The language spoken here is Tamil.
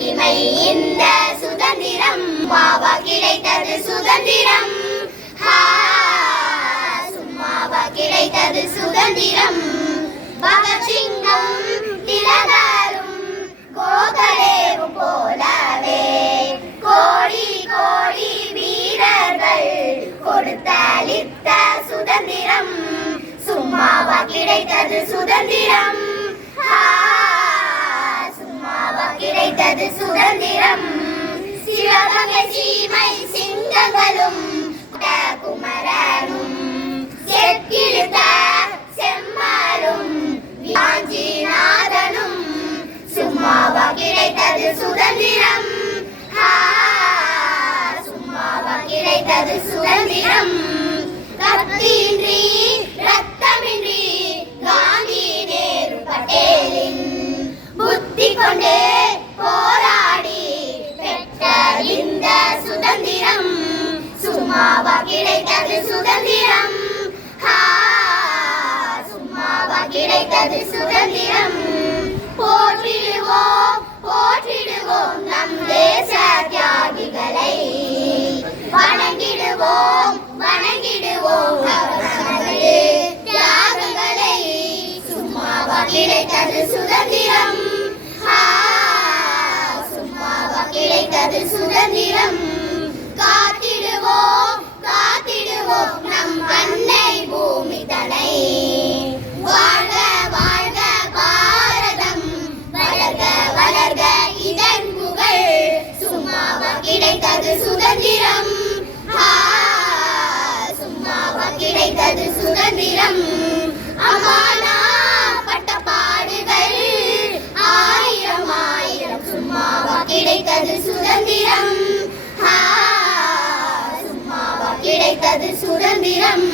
மகிமை இந்த சுதந்திரம் சும்மாவா கிடைத்தது சுதந்திரம் சும்மாவா கிடைத்தது சுதந்திரம் பகத்சிங்கும் திலகரும் கோகலேவும் போலவே கோடி கோடி வீரர்கள் கொடுத்தளித்த சுதந்திரம் சும்மாவா கிடைத்தது சுதந்திரம் சும்மாவா கிடைத்தது சுதந்திரம் சிவகங்கை சீமை சிங்கங்களும் குமரனும் செக்கிழுத்த செம்மலும் வாஞ்சிநாதனும் சும்மாவா கிடைத்தது சுதந்திரம் சும்மாவா கிடைத்தது சுதந்திரம் கத்தியின்றி ரத்தமின்றி காந்தி நேரு பட்டேலின் புத்தி கொண்டே போராடி பெற்ற இந்த சுதந்திரம் சும்மாவா கிடைத்தது சுதந்திரம் சும்மாவா கிடைத்தது சுதந்திரம் போற்றிடுவோம் போற்றிடுவோம் நம் தேச தியாகிகளை வணங்கிடுவோம் வணங்கிடுவோம் தியாகங்களை சும்மாவா கிடைத்தது சுதந்திரம் சும்மாவா கிடைத்தது சுதந்திரம் காத்திடுவோம் காத்திடுவோம் நம் அன்னை பூமி தனை வாழ்க வாழ்க பாரதம் வளர்க வளர்க இதன் புகழ் சும்மாவா கிடைத்தது சுதந்திரம் சும்மாவா கிடைத்தது சுதந்திரம் அம்மானா பட்ட பாடுகள் ஆயிரம் ஆயிரம் சும்மாவா கிடைத்தது சுதந்திரம் சும்மாவா கிடைத்தது சுதந்திரம்